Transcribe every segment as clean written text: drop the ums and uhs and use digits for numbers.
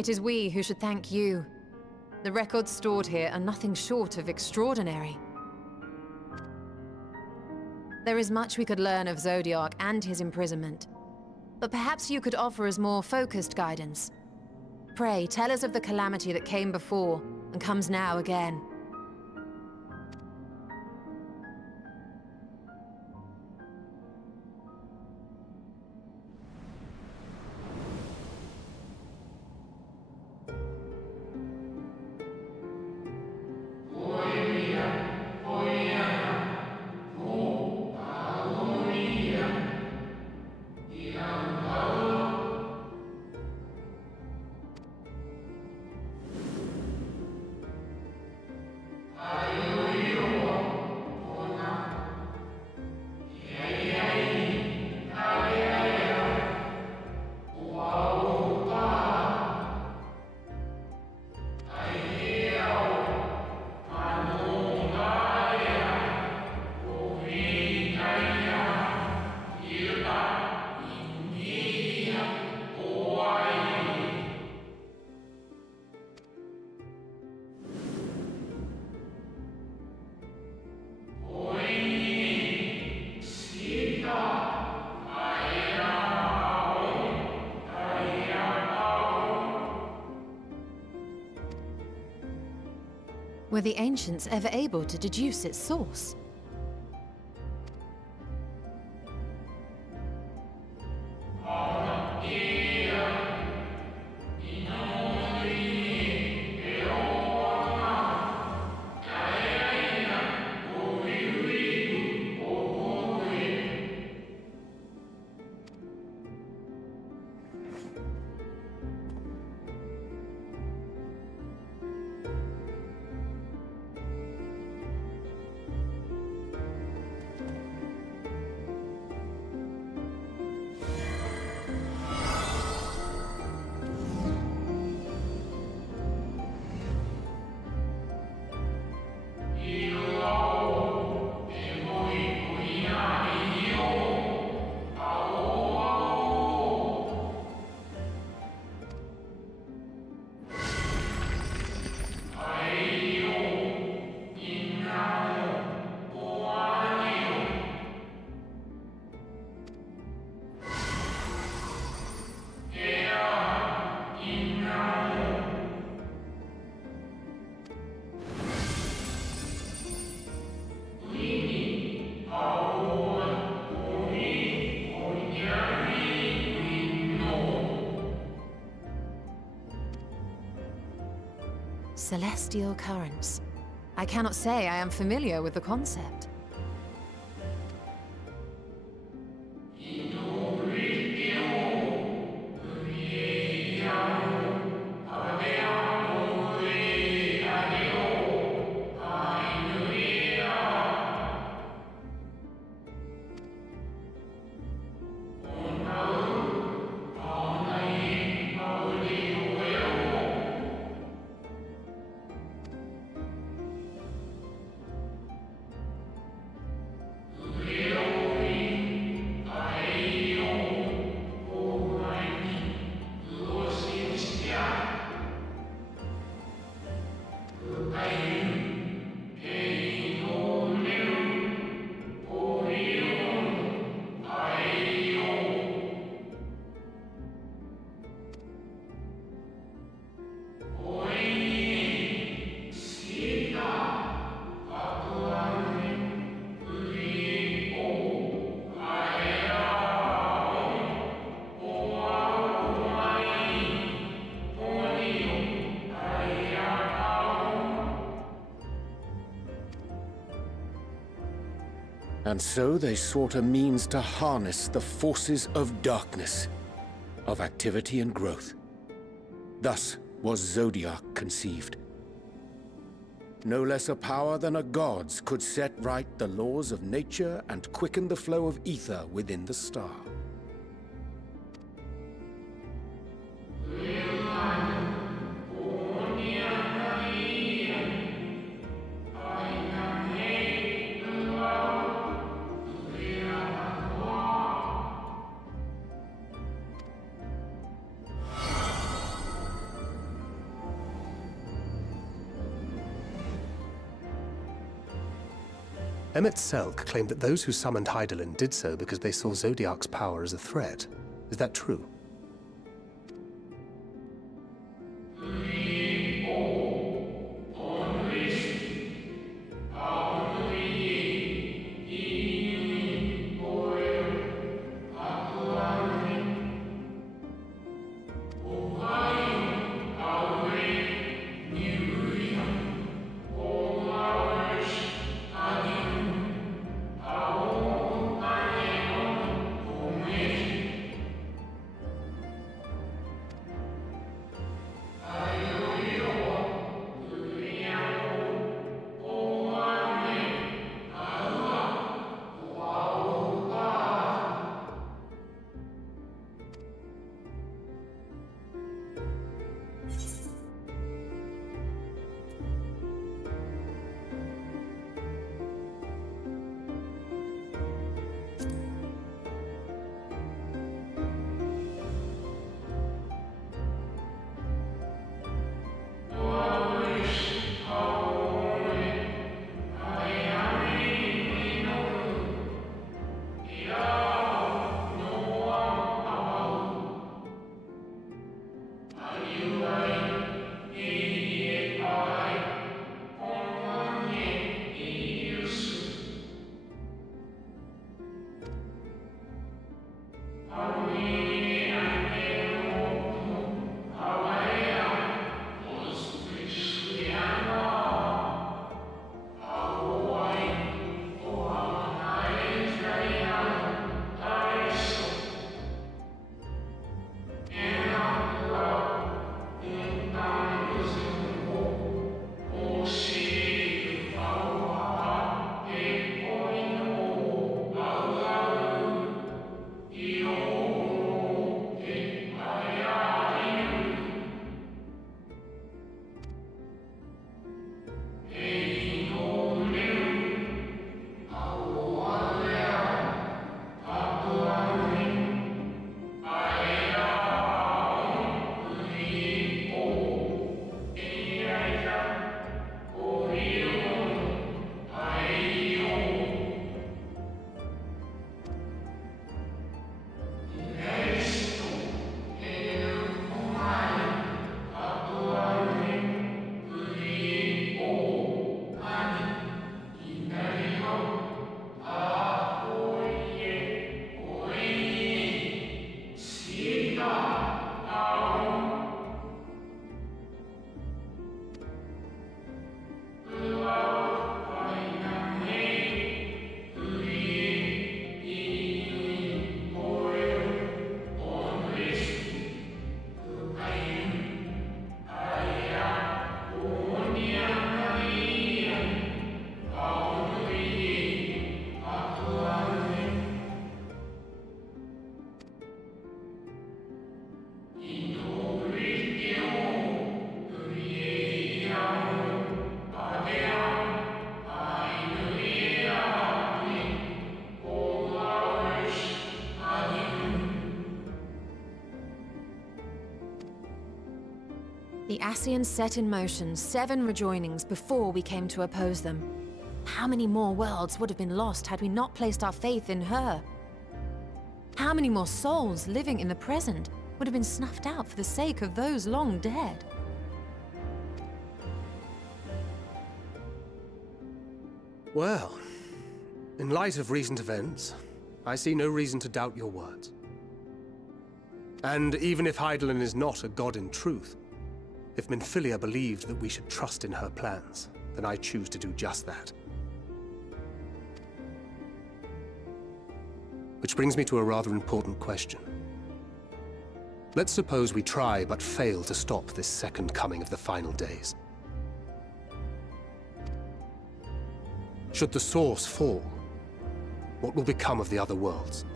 It is we who should thank you. The records stored here are nothing short of extraordinary. There is much we could learn of Zodiac and his imprisonment, but perhaps you could offer us more focused guidance. Pray, tell us of the calamity that came before and comes now again. Were the ancients ever able to deduce its source? Celestial currents. I cannot say I am familiar with the concept. And so they sought a means to harness the forces of darkness, of activity and growth. Thus was Zodiac conceived. No less a power than a god's could set right the laws of nature and quicken the flow of ether within the star. Emmett Selk claimed that those who summoned Hydaelyn did so because they saw Zodiark's power as a threat. Is that true? The Ascians set in motion 7 rejoinings before we came to oppose them. How many more worlds would have been lost had we not placed our faith in her? How many more souls living in the present would have been snuffed out for the sake of those long dead? Well, in light of recent events, I see no reason to doubt your words. And even if Hydaelyn is not a god in truth, if Minfilia believed that we should trust in her plans, then I choose to do just that. Which brings me to a rather important question. Let's suppose we try but fail to stop this second coming of the final days. Should the source fall, what will become of the other worlds?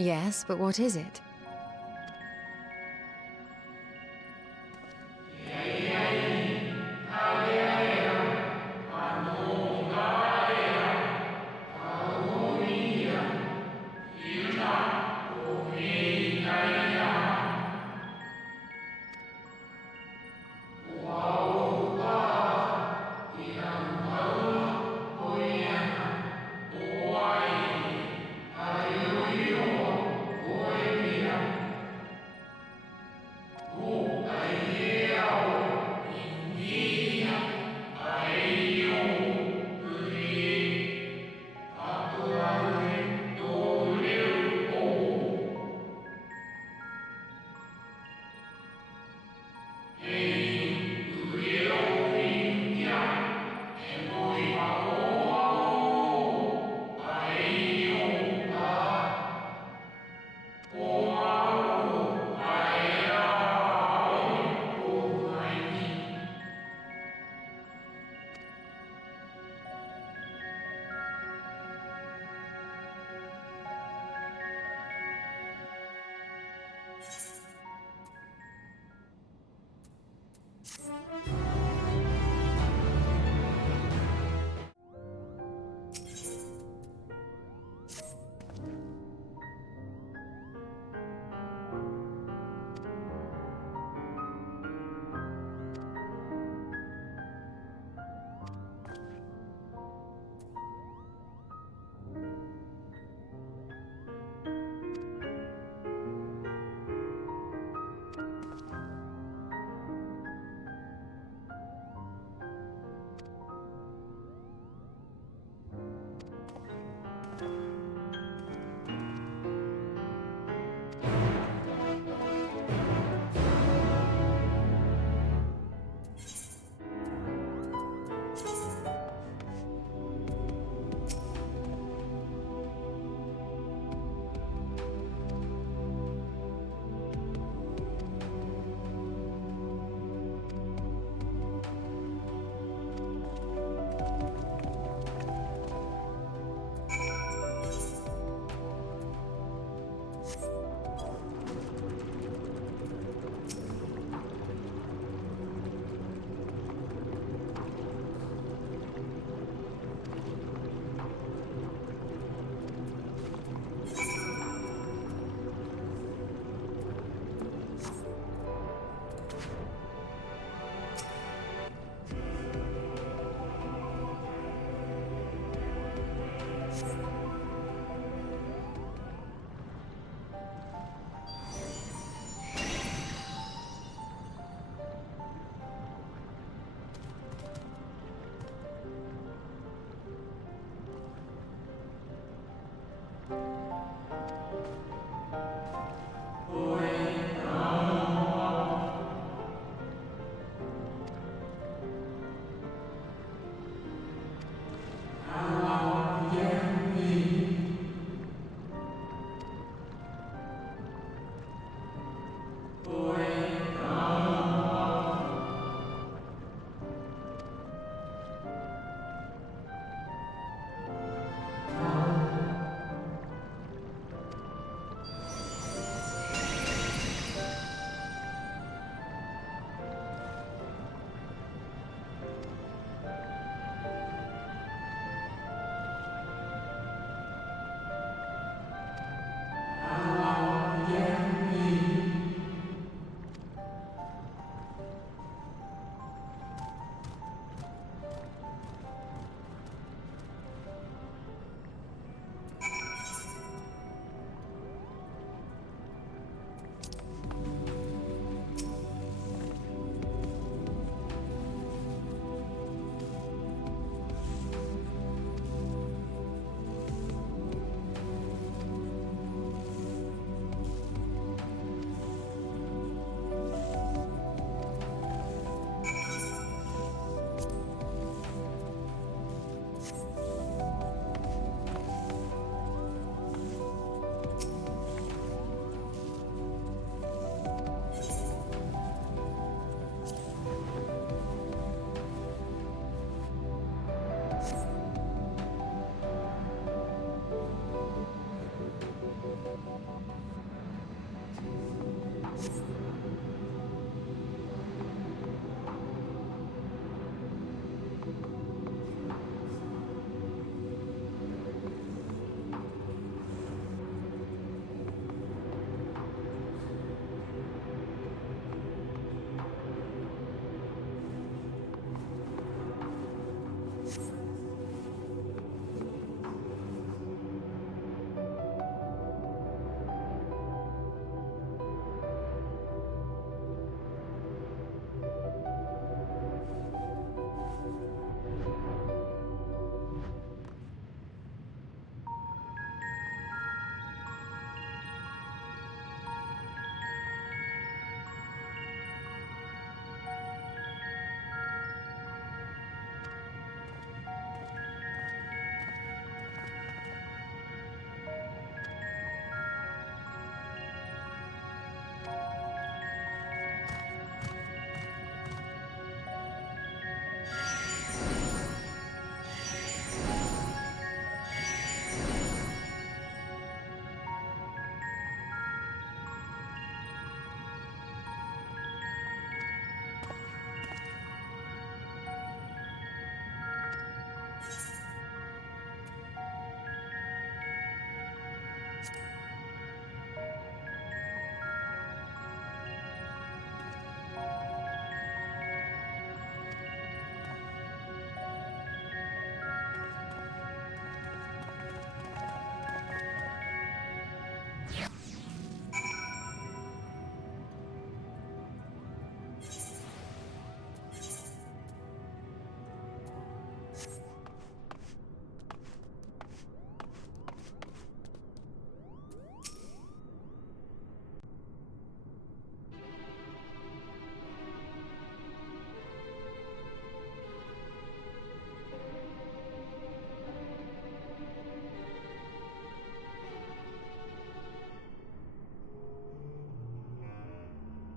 Yes, but what is it?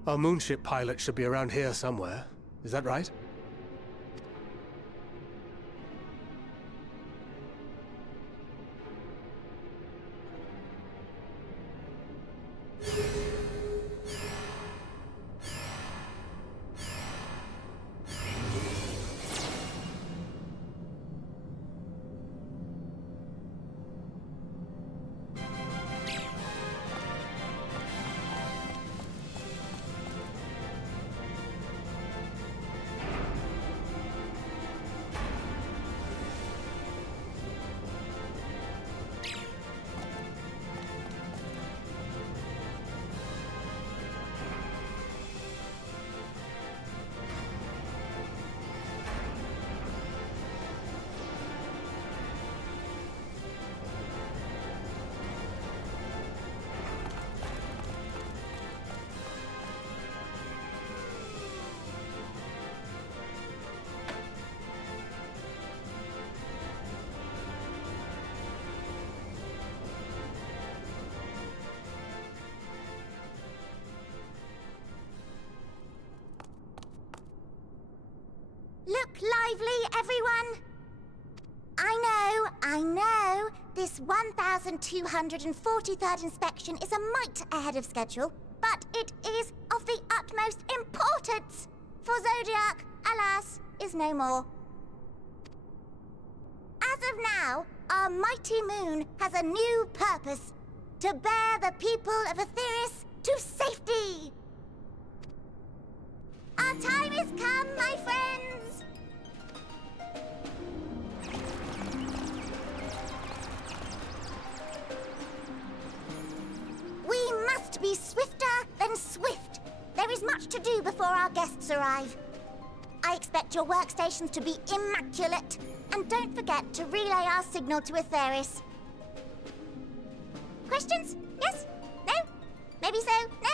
Our moonship pilot should be around here somewhere. Is that right? Look lively, everyone! I know, this 1243rd inspection is a mite ahead of schedule, but it is of the utmost importance, for Zodiac, alas, is no more. As of now, our mighty moon has a new purpose, to bear the people of Etheris to safety! Our time has come, my friends! We must be swifter than swift. There is much to do before our guests arrive. I expect your workstations to be immaculate, and don't forget to relay our signal to Etheris. Questions? Yes? No? Maybe so? No?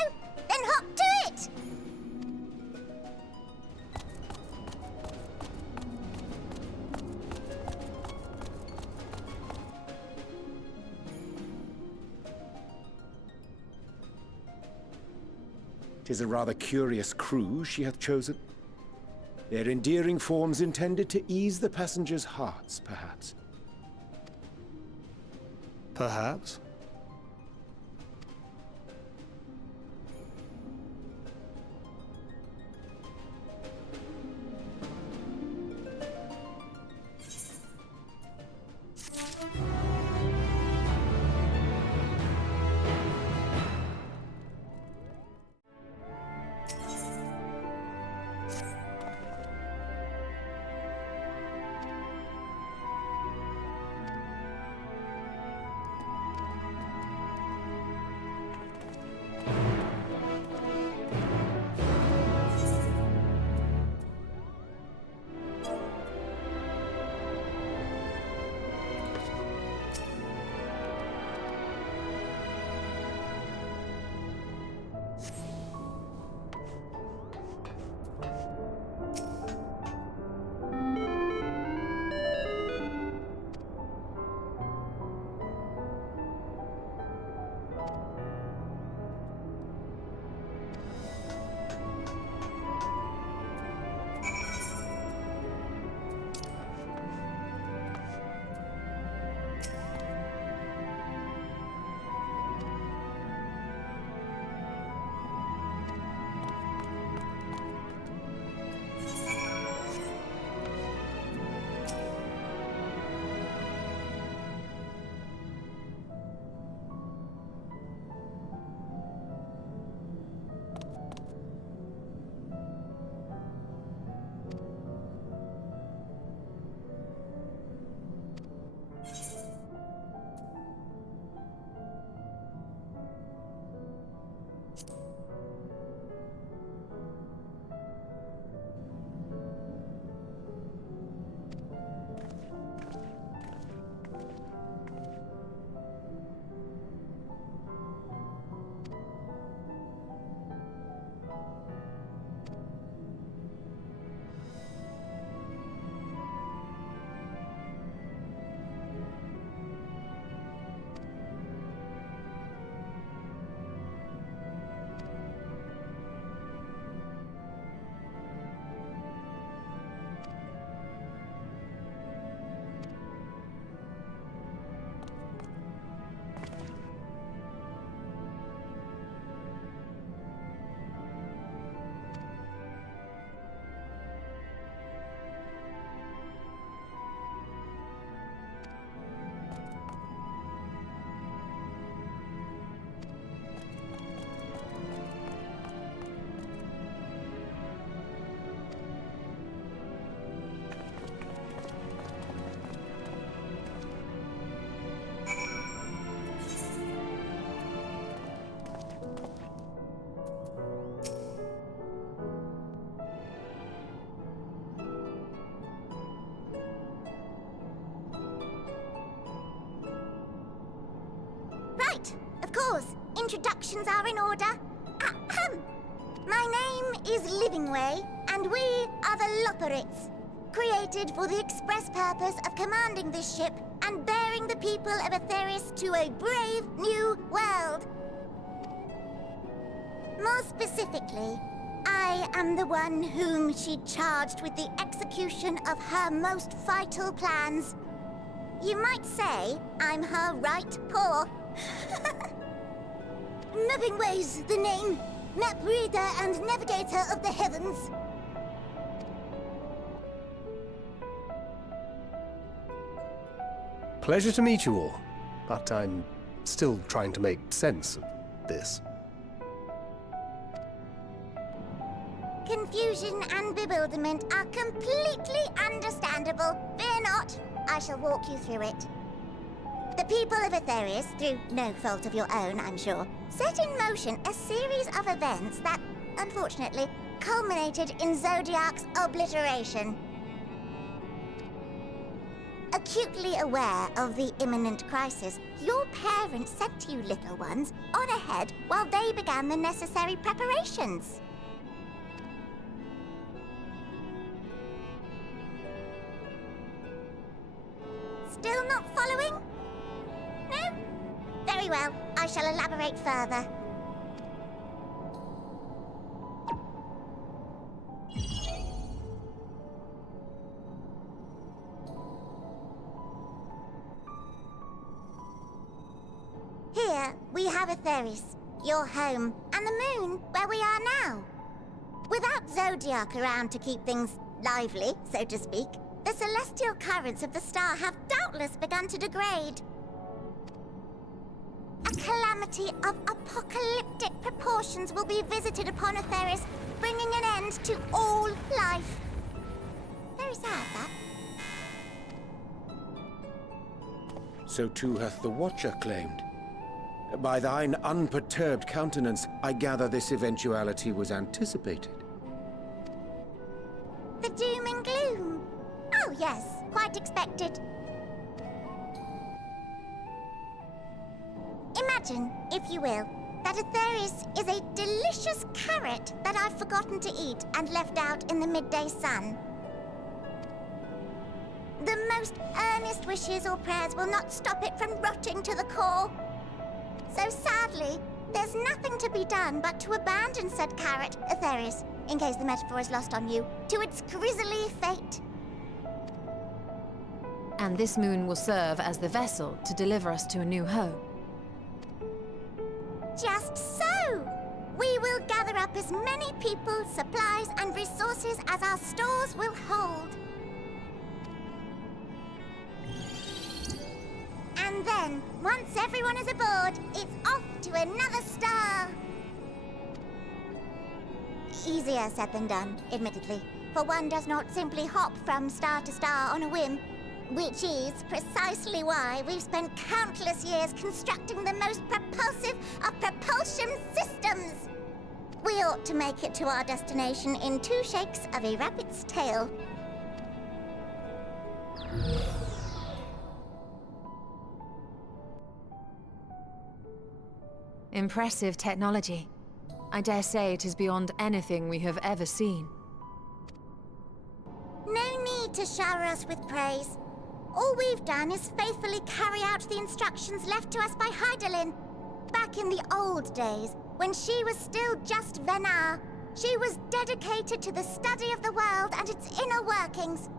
Then hop to it! "'Tis a rather curious crew she hath chosen. Their endearing forms intended to ease the passengers' hearts, perhaps." Perhaps. Of course, introductions are in order. Ahem. My name is Livingway, and we are the Loporrits, created for the express purpose of commanding this ship and bearing the people of Etheris to a brave new world. More specifically, I am the one whom she charged with the execution of her most vital plans. You might say I'm her right paw. Livingway's the name. Map reader and navigator of the heavens. Pleasure to meet you all, but I'm still trying to make sense of this. Confusion and bewilderment are completely understandable. Fear not, I shall walk you through it. The people of Etheris, through no fault of your own, I'm sure, set in motion a series of events that, unfortunately, culminated in Zodiac's obliteration. Acutely aware of the imminent crisis, your parents sent you little ones on ahead while they began the necessary preparations. Still not following? No? Very well, I shall elaborate further. Here, we have Etheris, your home, and the moon, where we are now. Without Zodiac around to keep things lively, so to speak, the celestial currents of the star have doubtless begun to degrade. A calamity of apocalyptic proportions will be visited upon Etheris, bringing an end to all life. Very sad, that. So too hath the Watcher claimed. By thine unperturbed countenance, I gather this eventuality was anticipated. The doom and gloom. Oh yes, quite expected. Imagine, if you will, that Etheris is a delicious carrot that I've forgotten to eat and left out in the midday sun. The most earnest wishes or prayers will not stop it from rotting to the core. So sadly, there's nothing to be done but to abandon said carrot, Etheris, in case the metaphor is lost on you, to its grisly fate. And this moon will serve as the vessel to deliver us to a new home. Just so! We will gather up as many people, supplies, and resources as our stores will hold. And then, once everyone is aboard, it's off to another star! Easier said than done, admittedly, for one does not simply hop from star to star on a whim. Which is precisely why we've spent countless years constructing the most propulsive of propulsion systems. We ought to make it to our destination in 2 shakes of a rabbit's tail. Impressive technology. I dare say it is beyond anything we have ever seen. No need to shower us with praise. All we've done is faithfully carry out the instructions left to us by Hydaelyn. Back in the old days, when she was still just Venar, she was dedicated to the study of the world and its inner workings.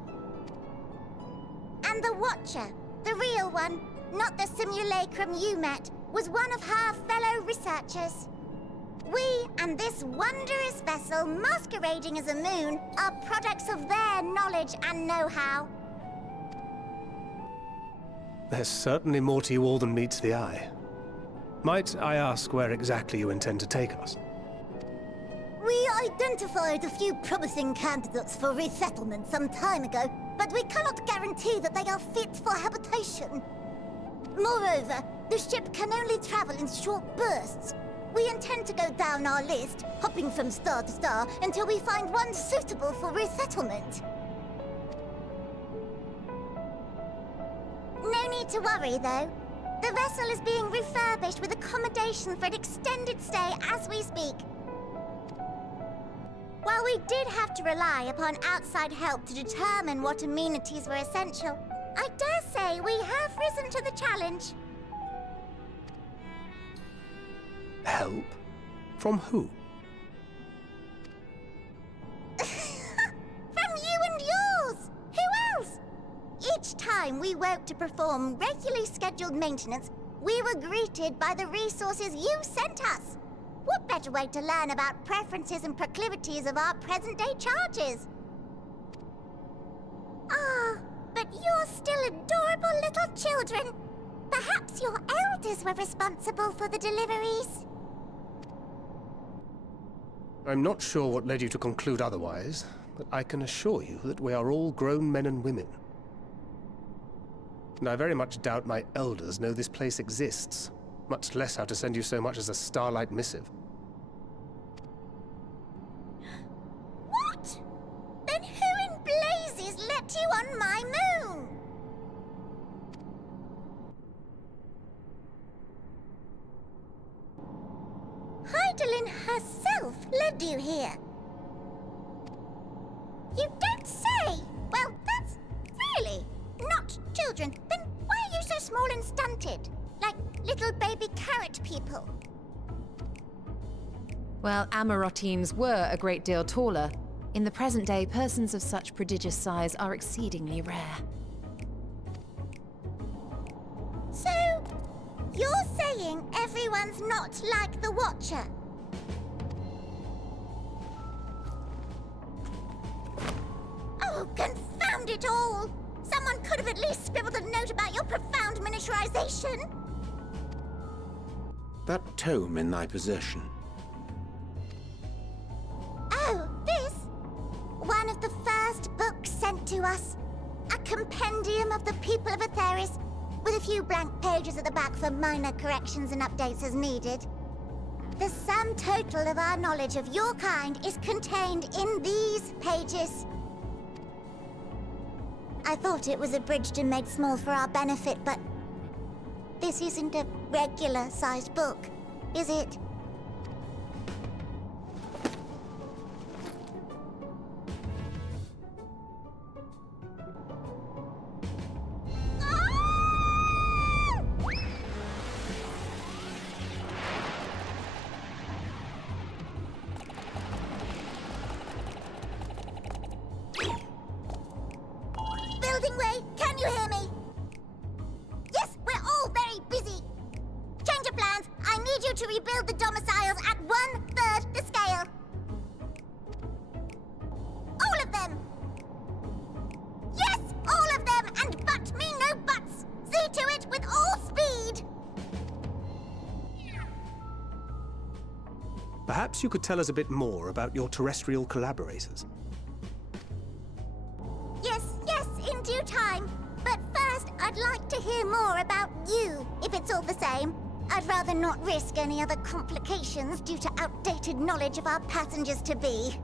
And the Watcher, the real one, not the simulacrum you met, was one of her fellow researchers. We and this wondrous vessel masquerading as a moon are products of their knowledge and know-how. There's certainly more to you all than meets the eye. Might I ask where exactly you intend to take us? We identified a few promising candidates for resettlement some time ago, but we cannot guarantee that they are fit for habitation. Moreover, the ship can only travel in short bursts. We intend to go down our list, hopping from star to star, until we find one suitable for resettlement. No need to worry, though. The vessel is being refurbished with accommodation for an extended stay as we speak. While we did have to rely upon outside help to determine what amenities were essential, I dare say we have risen to the challenge. Help? From who? From you and yours! Who else? Each time we woke to perform regularly scheduled maintenance, we were greeted by the resources you sent us. What better way to learn about preferences and proclivities of our present-day charges? Ah, but you're still adorable little children. Perhaps your elders were responsible for the deliveries. I'm not sure what led you to conclude otherwise, but I can assure you that we are all grown men and women. And I very much doubt my elders know this place exists, much less how to send you so much as a Starlight missive. What? Then who in blazes let you on my moon? Hydaelyn herself led you here. You don't say! Well, that's really not children. Then why are you so small and stunted? Like little baby carrot people. Well, Amarotines were a great deal taller. In the present day, persons of such prodigious size are exceedingly rare. So, you're saying everyone's not like the Watcher? Oh, confound it all! Someone could have at least scribbled a note about your profound miniaturization! That tome in thy possession. Oh, this? One of the first books sent to us. A compendium of the people of Etheris, with a few blank pages at the back for minor corrections and updates as needed. The sum total of our knowledge of your kind is contained in these pages. I thought it was abridged and made small for our benefit, but this isn't a regular-sized book, is it? Building way, can you hear me? Yes, we're all very busy. Change of plans. I need you to rebuild the domiciles at 1/3 the scale. All of them. Yes, all of them, and but me no buts. See to it with all speed. Perhaps you could tell us a bit more about your terrestrial collaborators. Yes, in due time. But first, I'd like to hear more about you, if it's all the same. I'd rather not risk any other complications due to outdated knowledge of our passengers-to-be.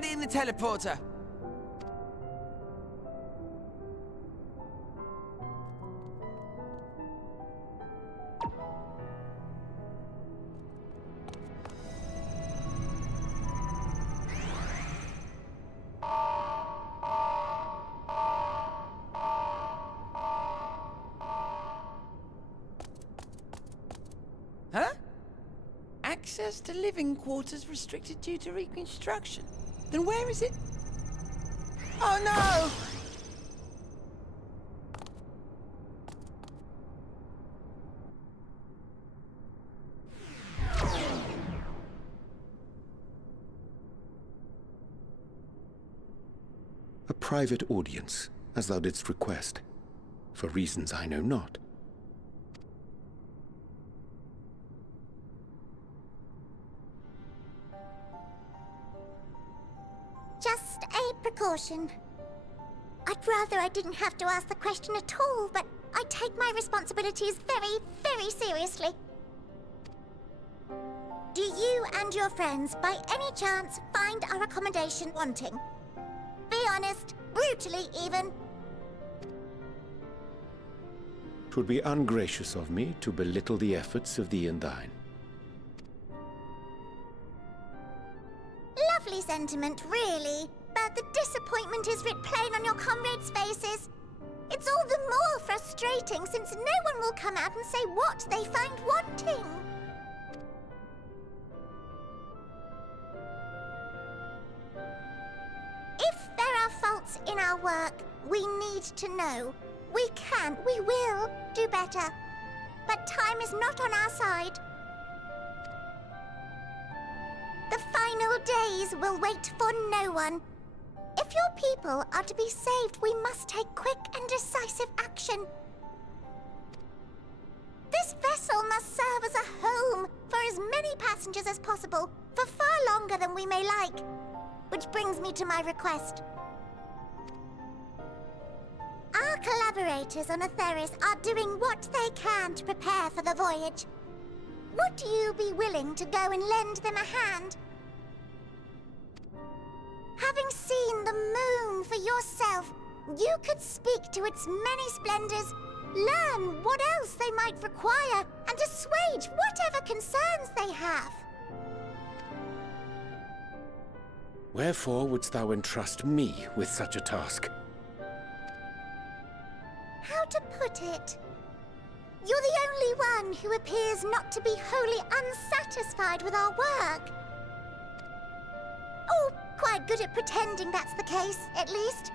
Get in the teleporter! Huh? Access to living quarters restricted due to reconstruction. Then where is it? Oh no! A private audience, as thou didst request, for reasons I know not. Just a precaution. I'd rather I didn't have to ask the question at all, but I take my responsibilities very, very seriously. Do you and your friends, by any chance, find our accommodation wanting? Be honest, brutally even. 'Twould be ungracious of me to belittle the efforts of thee and thine. Lovely sentiment, really. But the disappointment is writ plain on your comrades' faces. It's all the more frustrating since no one will come out and say what they find wanting. If there are faults in our work, we need to know. We will do better. But time is not on our side. The final days will wait for no one. If your people are to be saved, we must take quick and decisive action. This vessel must serve as a home for as many passengers as possible, for far longer than we may like. Which brings me to my request. Our collaborators on Eorzea are doing what they can to prepare for the voyage. Would you be willing to go and lend them a hand? Having seen the moon for yourself, you could speak to its many splendors, learn what else they might require, and assuage whatever concerns they have. Wherefore wouldst thou entrust me with such a task? How to put it? You're the only one who appears not to be wholly unsatisfied with our work. Or quite good at pretending that's the case, at least.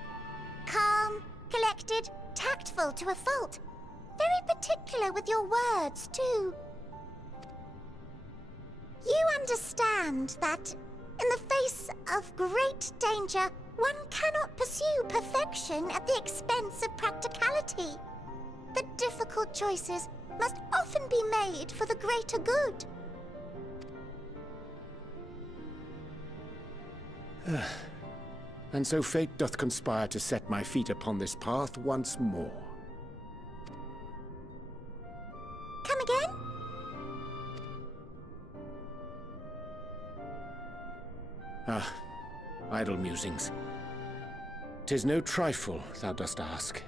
Calm, collected, tactful to a fault. Very particular with your words, too. You understand that, in the face of great danger, one cannot pursue perfection at the expense of practicality. The difficult choices must often be made for the greater good. And so fate doth conspire to set my feet upon this path once more. Come again? Ah, idle musings. 'Tis no trifle thou dost ask,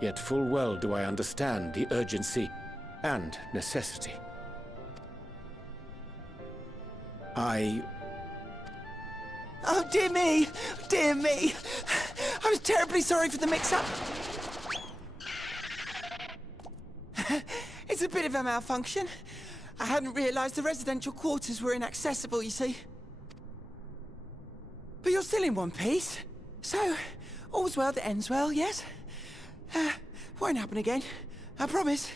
yet full well do I understand the urgency and necessity. Oh, dear me! Dear me! I was terribly sorry for the mix-up. It's a bit of a malfunction. I hadn't realized the residential quarters were inaccessible, you see. But you're still in one piece, so all's well that ends well, yes? Won't happen again, I promise.